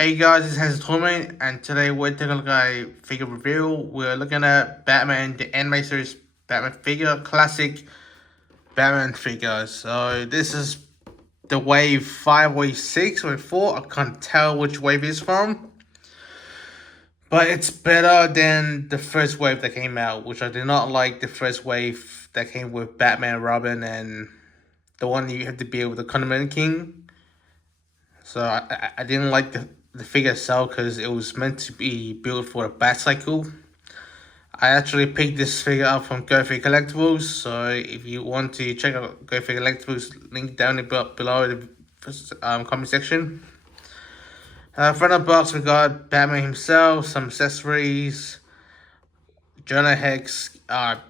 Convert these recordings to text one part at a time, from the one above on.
Hey guys, this is Tommy, and today we're taking a look at a figure review. We're looking at Batman, the anime series Batman figure, classic Batman figure. So this is the wave 5, wave 6, wave 4. I can't tell which wave it's from. But it's better than the first wave that came out, which I did not like the first wave that came with Batman, Robin, and the one you have to be with the Condiment King. So I didn't like the figure itself because it was meant to be built for a bat cycle. I actually picked this figure up from Go for Collectables. So if you want to check out Go for Collectables, link down below the comment section. Front of the box we got Batman himself, some accessories, Jonah Hex,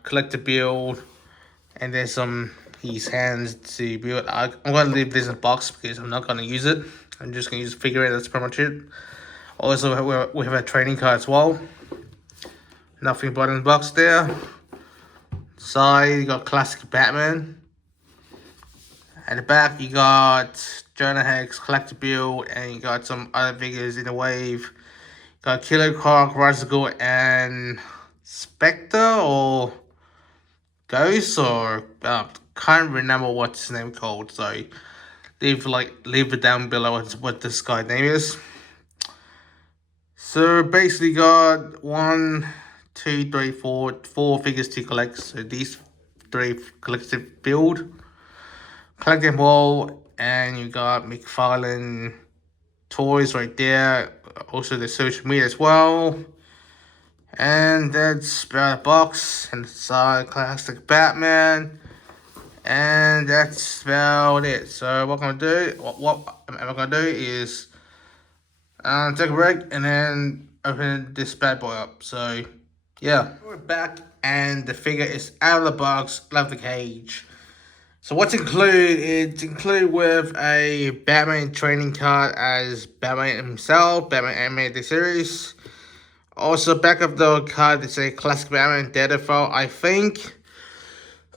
collector build, and then some his hands to build. I'm gonna leave this in a box because I'm not gonna use it. I'm just gonna use the figure. That's pretty much it. Also, we have a trading card as well. Nothing but in the box there. Side, you got classic Batman. At the back, you got Jonah Hex, collector build, and you got some other figures in the wave. You got Killer Croc, Razagul, and Spectre or Ghost, or can't remember what's his name called. So leave it down below what this guy's name is. So basically got 1, 2, 3, 4 figures to collect. So these 3 collective build. Collect them all, and you got McFarlane toys right there. Also the social media as well. And that's about a box inside classic Batman. And that's about it. So what I'm gonna do, what I'm gonna do is take a break and then open this bad boy up. So yeah, we're back and the figure is out of the box, left the cage. So what's included? It's included with a Batman trading card as Batman himself, Batman animated series. Also, back of the card, it's a classic Batman Daredevil. I think,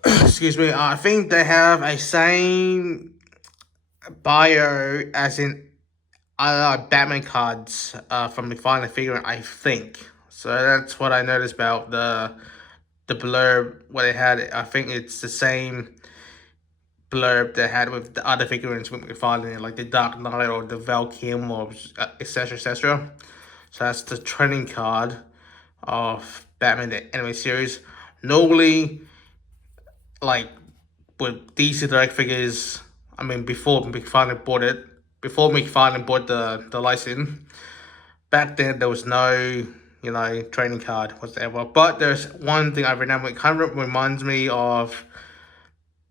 excuse me, I think they have a same bio as in Batman cards from McFarlane figure, I think. So that's what I noticed about the blurb what they had. I think it's the same blurb they had with the other figurines with McFarlane, like the Dark Knight or the Val Kim or etc. etc. So that's the trading card of Batman the anime series. Normally, like with DC Direct figures, I mean before McFarlane bought it, before McFarlane bought the license, back then there was no trading card whatsoever. But there's one thing I remember. It kind of reminds me of,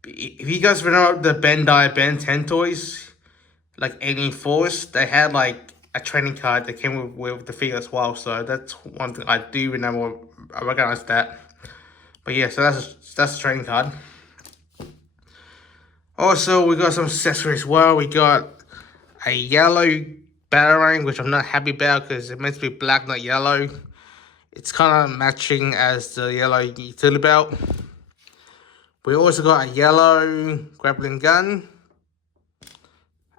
if you guys remember the Bandai Ben 10 toys, like Alien Force, they had like a trading card that came with the figure as well. So that's one thing I do remember. I recognize that. But yeah, so that's a trading card. Also, we got some accessories as well. We got a yellow batarang, which I'm not happy about because it's meant to be black, not yellow. It's kind of matching as the yellow utility belt. We also got a yellow grappling gun.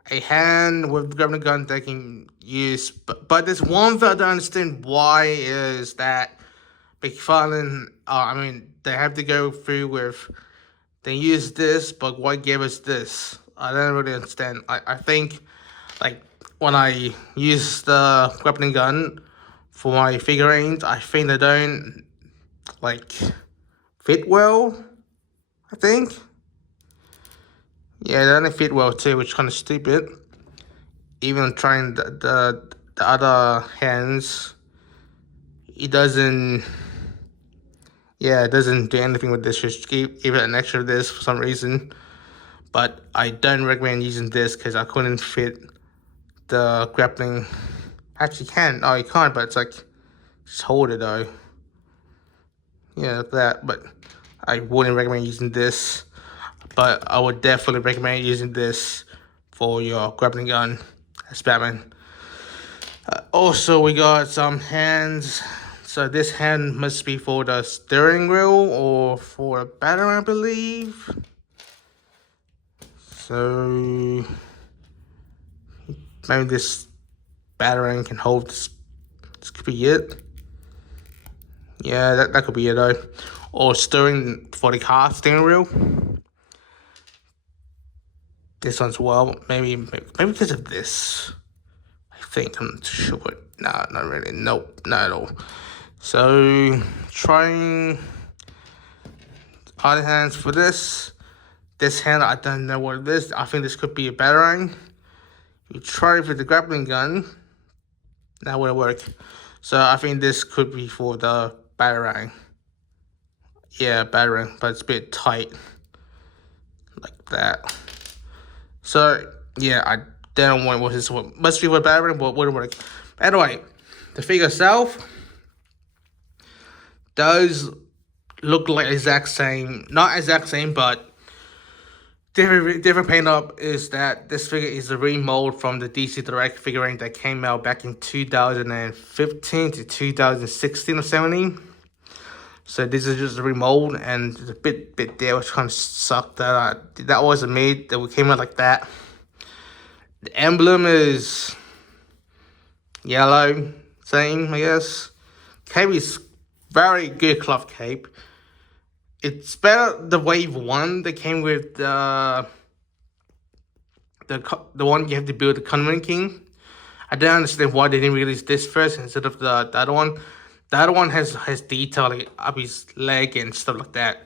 A hand with the grappling gun they can use. But there's one thing I don't understand why is that McFarlane, they have to go through with, they use this, but why give us this? I don't really understand. I think, like, when I use the grappling gun for my figurines, I think they don't, like, fit well, I think. Yeah, they don't fit well too, which is kind of stupid. Even trying the other hands, it doesn't, yeah, it doesn't do anything with this. Just give it an extra this for some reason. But I don't recommend using this because I couldn't fit the grappling. Actually can. Oh, you can't, but it's like, just hold it though. Yeah, like that. But I wouldn't recommend using this. But I would definitely recommend using this for your grappling gun as Batman. Also, we got some hands. So this hand must be for the steering wheel or for a battery, I believe. So maybe this Batarang can hold this. This could be it. Yeah, that could be it though. Or steering for the car steering wheel. This one's well, maybe because of this. I think I'm not sure, but no, not really. Nope, not at all. So trying other hands for this. This hand, I don't know what it is. I think this could be a Batarang. You try it with the grappling gun. That would work. So I think this could be for the Batarang. Yeah, Batarang, but it's a bit tight. Like that. So, yeah, I don't want what this one. Must be what Batarang, but wouldn't work. Anyway, the figure itself does look like exact same. Not exact same, but different paint up is that this figure is a remold from the DC Direct figurine that came out back in 2015 to 2016 or 17. So this is just a remold, and there's a bit there which kind of sucked that wasn't made. That came out like that. The emblem is yellow, same I guess. Cape is very good cloth cape. It's better the wave 1 that came with the one you have to build the Convent King. I don't understand why they didn't release this first instead of the other one. The other one has detail like up his leg and stuff like that.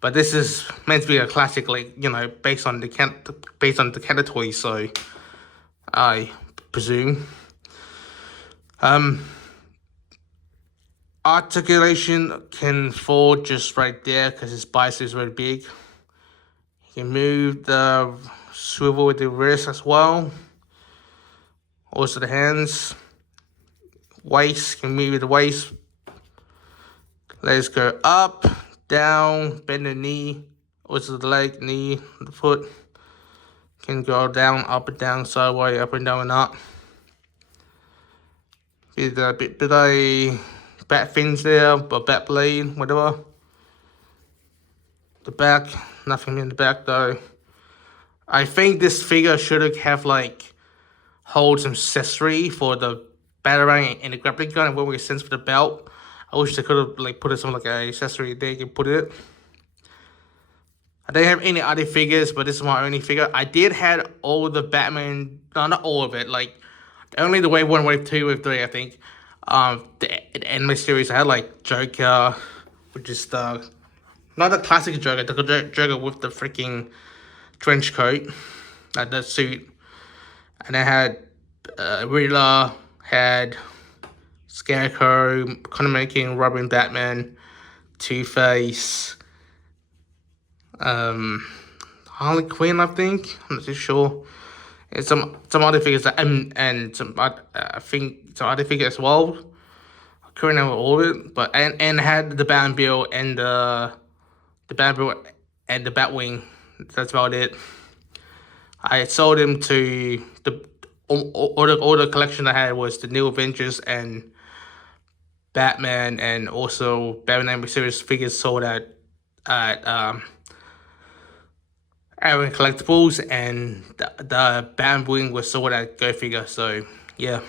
But this is meant to be a classic, like, you know, based on the Canada toy, so I presume. Articulation can fall just right there because his bicep is very big. You can move the swivel with the wrist as well. Also the hands. Waist, can move with the waist. Legs go up, down, bend the knee. Also the leg, knee, the foot. Can go down, up and down, sideways, up and down and up. Get a bit of back fins there, but back blade, whatever. The back, nothing in the back though. I think this figure should have like hold some accessory for the Batarang and the grappling gun, and what makes sense for the belt. I wish they could have like put it some like a accessory there you can put it. I didn't have any other figures, but this is my only figure. I did have all the Batman, no, not all of it, like only the wave 1, wave 2, wave 3, I think. The anime series, I had like Joker, which is the not the classic Joker, the Joker with the freaking trench coat, the suit. And I had Riddler, had Scarecrow, Convent Robin, Batman, Two-Face, Harley Quinn, I think. I'm not too sure. And some other figures that, and some I think some other figures as well. I couldn't remember all of it, but and had the Batmobile and the Batmobile and the Batwing. That's about it. I sold him to all the collection I had was the New Avengers and Batman, and also Batman series figures sold at Aaron Collectables, and the Batwing was sold at Go Figure. So yeah.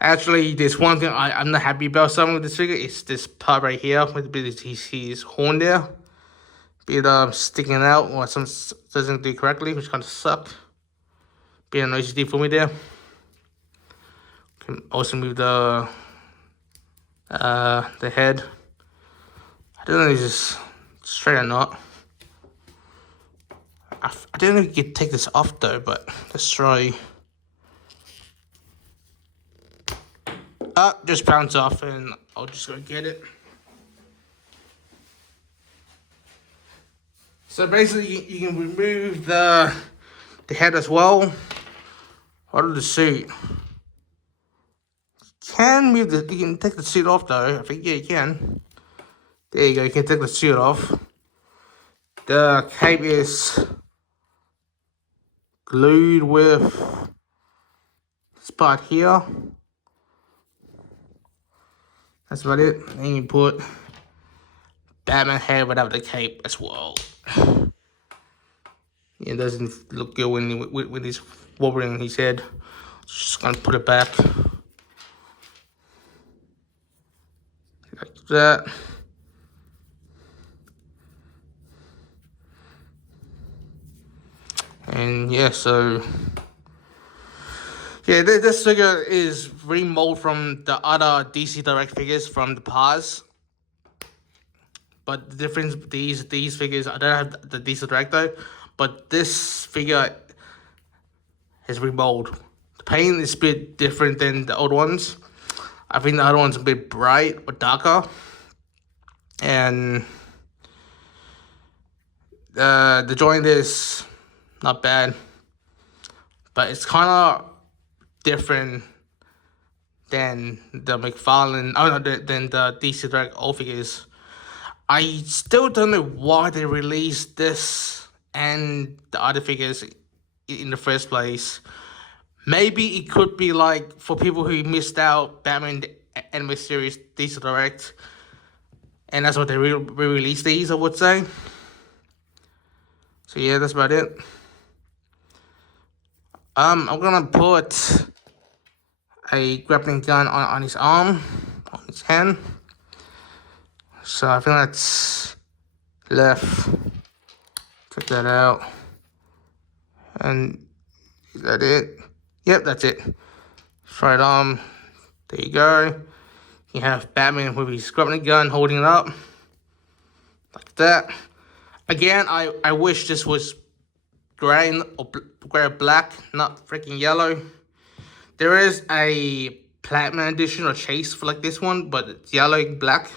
Actually, there's one thing I'm not happy about some of this figure. It's this part right here with a bit of his horn there. Bit sticking out or some doesn't do correctly, which kind of sucked. Bit of noisy for me there. Can also move the head. I don't know if it's straight or not. I don't know if you can take this off though, but let's try. Just bounce off and I'll just go get it. So basically you can remove the head as well. Out of the suit. You can take the suit off though. I think yeah you can. There you go, you can take the suit off. The cape is glued with this part here. That's about it. And you put Batman head without the cape as well. It doesn't look good when he's wobbling his head. Just gonna put it back like that. And yeah, so yeah, this figure is remolded from the other DC Direct figures from the past. But the difference, these figures, I don't have the DC Direct though, but this figure is remolded. The paint is a bit different than the old ones. I think the other one's a bit bright or darker. And the joint is not bad, but it's kind of different than the McFarlane, than the DC Direct old figures. I still don't know why they released this and the other figures in the first place. Maybe it could be like for people who missed out Batman anime series DC Direct, and that's what they re-released these, I would say. So yeah, that's about it. I'm gonna put a grappling gun on his arm, on his hand. So I think that's left. Check that out. And is that it? Yep, that's it. Right arm. There you go. You have Batman with his grappling gun holding it up. Like that. Again, I wish this was gray or black, not freaking yellow. There is a Platinum edition or chase for like this one, but it's yellow and black.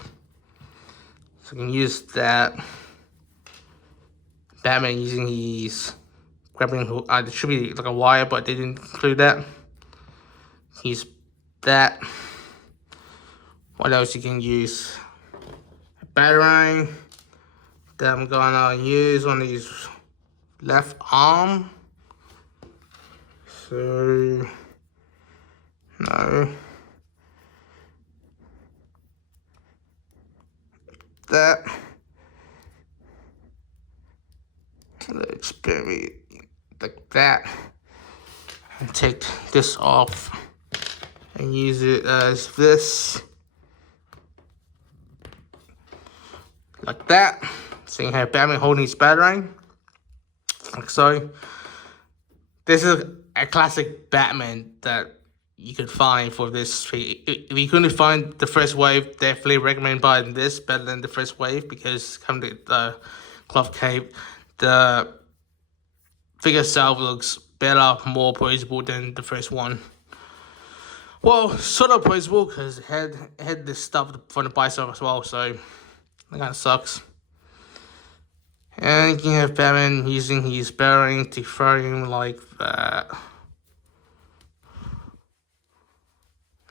So I can use that. Batman using his grappling hook. It should be like a wire, but they didn't include that. Use that. What else you can use? A batarang that I'm gonna use on his left arm. So no. That. Let's bury it like that. And take this off and use it as this. Like that. So you have Batman holding his batarang. Like so. This is a classic Batman that you could find for this. If you couldn't find the first wave, definitely recommend buying this better than the first wave, because come to the cloth cape, the figure itself looks better, more poseable than the first one. Well, sort of poseable because it had this stuff from the bicep as well, so that kind of sucks. And you can have Batman using his batarang to throw him like that.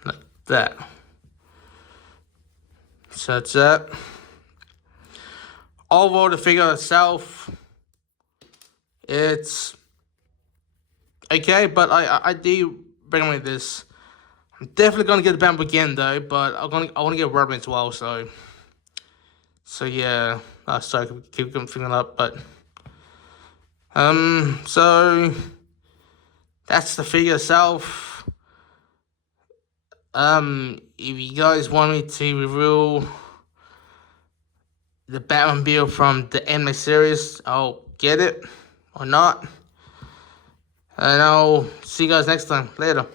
Like that. So that's that. Overall, the figure itself, it's okay, but I do recommend this. I'm definitely gonna get the Batman again though, but I want to get Robin as well. So yeah. Sorry, keep filling up, but so that's the figure itself. If you guys want me to reveal the Batman build from the anime series, I'll get it or not. And I'll see you guys next time. Later.